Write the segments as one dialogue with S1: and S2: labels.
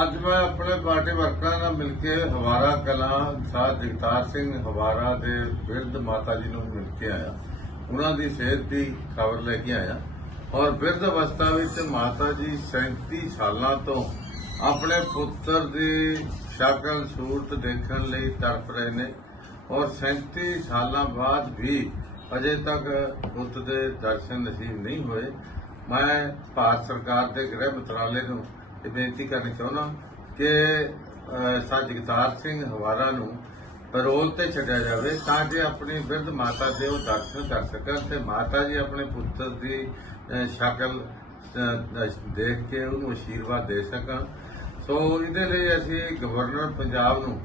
S1: ਅੱਜ ਮੈਂ ਆਪਣੇ ਪਾਰਟੀ ਵਰਕਰਾਂ ਨਾਲ ਮਿਲ ਕੇ ਹਵਾਰਾ ਕਲਾਂ ਸਾਧ ਜਗਤਾਰ ਸਿੰਘ ਹਵਾਰਾ ਦੇ ਬਿਰਧ ਮਾਤਾ ਜੀ ਨੂੰ ਮਿਲ ਕੇ ਆਇਆ ਉਹਨਾਂ ਦੀ ਸਿਹਤ ਦੀ ਖਬਰ ਲੈ ਕੇ ਆਇਆ ਔਰ ਬਿਰਧ ਅਵਸਥਾ ਵਿੱਚ ਮਾਤਾ ਜੀ 37 ਸਾਲਾਂ ਤੋਂ ਆਪਣੇ ਪੁੱਤਰ ਦੀ ਸ਼ਕਲ ਸੂਰਤ ਦੇਖਣ ਲਈ ਤੜਪ ਰਹੇ ਨੇ ਔਰ 37 ਸਾਲਾਂ ਬਾਅਦ ਵੀ ਅਜੇ ਤੱਕ ਪੁੱਤ ਦੇ ਦਰਸ਼ਨ ਨਹੀਂ ਹੋਏ ਮੈਂ ਭਾਰਤ ਸਰਕਾਰ ਦੇ ਗ੍ਰਹਿ ਮੰਤਰਾਲੇ ਨੂੰ ਤੇ ਬੇਨਤੀ ਕਰਨੀ ਚਾਹੁੰਦਾ ਕਿ ਸਾਧ ਜਗਤਾਰ ਸਿੰਘ ਹਵਾਰਾ ਨੂੰ ਪਰੋਲ ਤੇ ਛੱਡਿਆ ਜਾਵੇ ਤਾਂ ਕਿ ਆਪਣੀ ਵਿਰਧ ਮਾਤਾ ਦੇ ਉਹ ਦਰਸ਼ਨ ਕਰ ਸਕਣ ਤੇ ਮਾਤਾ ਜੀ ਆਪਣੇ ਪੁੱਤਰ ਦੀ ਸ਼ਕਲ ਦੇਖ ਕੇ ਉਹਨੂੰ ਅਸ਼ੀਰਵਾਦ ਦੇ ਸਕਣ ਸੋ ਇਹਦੇ ਲਈ ਅਸੀਂ ਗਵਰਨਰ ਪੰਜਾਬ ਨੂੰ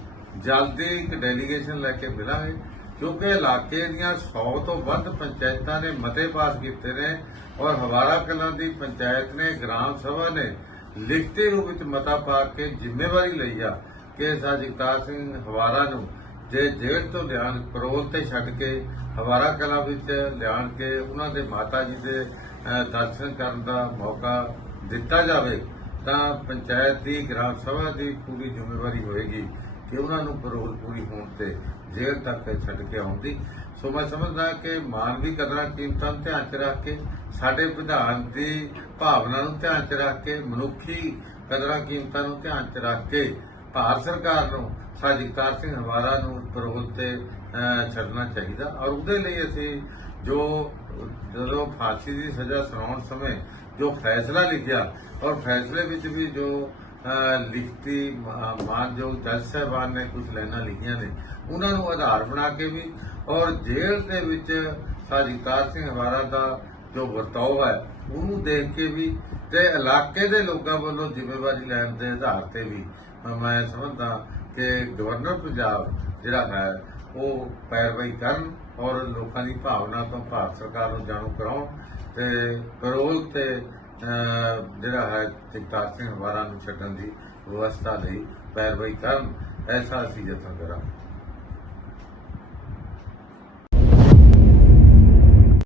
S1: ਜਲਦੀ ਇੱਕ ਡੈਲੀਗੇਸ਼ਨ ਲੈ ਕੇ ਮਿਲਾਂਗੇ ਕਿਉਂਕਿ ਇਲਾਕੇ ਦੀਆਂ 100 ਤੋਂ ਵੱਧ ਪੰਚਾਇਤਾਂ ਨੇ ਮਤੇ ਪਾਸ ਕੀਤੇ ਨੇ ਔਰ ਹਵਾਰਾ ਕਲਾਂ ਦੀ ਪੰਚਾਇਤ ਨੇ ਗ੍ਰਾਮ ਸਭਾ ਨੇ ਲਿਖਤੇ ਰੂਪ ਵਿੱਚ ਮਤਾ ਪਾ ਕੇ ਜ਼ਿੰਮੇਵਾਰੀ ਲਈ ਆ ਕਿ ਸਾਜਿਕਾਰ ਸਿੰਘ ਹਵਾਰਾ ਨੂੰ ਜੇ ਜੇਲ੍ਹ ਤੋਂ ਲਿਆਣ ਪਰੋਲ ਤੇ ਛੱਡ ਕੇ ਹਵਾਰਾ ਕਲਾ ਵਿੱਚ ਲਿਆਣ ਕੇ ਉਹਨਾਂ ਦੇ ਮਾਤਾ ਜੀ ਦੇ ਦਰਸ਼ਨ ਕਰਨ ਦਾ ਮੌਕਾ ਦਿੱਤਾ ਜਾਵੇ ਤਾਂ ਪੰਚਾਇਤ ਦੀ ਗ੍ਰਾਮ ਸਭਾ ਦੀ ਪੂਰੀ ਜ਼ਿੰਮੇਵਾਰੀ ਹੋਏਗੀ ਕਿ ਉਹਨਾਂ ਨੂੰ ਪਰੋਲ ਪੂਰੀ ਹੋਣ ਤੇ ਜੇਲ੍ਹ ਤੱਕ ਛੱਡ ਕੇ ਆਉਂਦੀ ਸੋ ਮੈਂ ਸਮਝਦਾ ਕਿ ਮਾਨਵੀ ਕਦਰਾਂ ਕੀਮਤਾਂ ਧਿਆਨ 'ਚ ਰੱਖ ਕੇ ਸਾਡੇ ਵਿਧਾਨ ਦੀ ਭਾਵਨਾ ਨੂੰ ਧਿਆਨ 'ਚ ਰੱਖ ਕੇ ਮਨੁੱਖੀ ਕਦਰਾਂ ਕੀਮਤਾਂ ਨੂੰ ਧਿਆਨ 'ਚ ਰੱਖ ਕੇ ਭਾਰਤ ਸਰਕਾਰ ਨੂੰ ਸਾਜਿਕਤਾਰ ਸਿੰਘ ਹਵਾਰਾ ਨੂੰ ਪਰੋਲ ਤੇ ਛੱਡਣਾ ਚਾਹੀਦਾ ਔਰ ਉਹਦੇ ਲਈ ਅਸੀਂ ਜੋ ਜਦੋਂ ਫਾਂਸੀ ਦੀ ਸਜ਼ਾ ਸੁਣਾਉਣ ਸਮੇਂ ਜੋ ਫੈਸਲਾ ਲਿਖਿਆ ਔਰ ਫੈਸਲੇ ਵਿੱਚ ਵੀ ਜੋ ਲਿਖਤੀ ਮਾਨਯੋਗ ਜੱਜ ਸਾਹਿਬਾਨ ਨੇ ਕੁਝ ਲੈਣਾ ਲਿਖੀਆਂ ਨੇ ਉਹਨਾਂ ਨੂੰ ਆਧਾਰ ਬਣਾ ਕੇ ਵੀ ਔਰ ਜੇਲ੍ਹ ਦੇ ਵਿੱਚ ਸਾਜੀਤਾਰ ਸਿੰਘ ਹਵਾਰਾ ਦਾ ਜੋ ਵਰਤਾਓ ਹੈ ਉਹਨੂੰ ਦੇਖ ਕੇ ਵੀ ਤੇ ਇਲਾਕੇ ਦੇ ਲੋਕਾਂ ਵੱਲੋਂ ਜ਼ਿੰਮੇਵਾਰੀ ਲੈਣ ਦੇ ਆਧਾਰ ਤੇ ਵੀ ਮੈਂ ਸਮਝਦਾ ਕਿ ਗਵਰਨਰ ਪੰਜਾਬ ਜਿਹੜਾ ਹੈ ਉਹ ਪੈਰਵਾਈ ਕਰਨ ਔਰ ਲੋਕਾਂ ਦੀ ਭਾਵਨਾ ਤੋਂ ਭਾਰਤ ਸਰਕਾਰ ਨੂੰ ਜਾਣੂ ਕਰਾਉਣ ਤੇ ਪਰੋਲ ਤੇ ਜਿਹੜਾ ਹੈ ਜਗਤਾਰ ਸਿੰਘ ਵਾਰਾਂ ਨੂੰ ਛੱਡਣ ਦੀ ਵਿਵਸਥਾ ਲਈ ਪੈਰਵਾਈ ਕਰਨ ਐਸਾ ਅਸੀਂ ਯਤਨ ਕਰਾਂਗੇ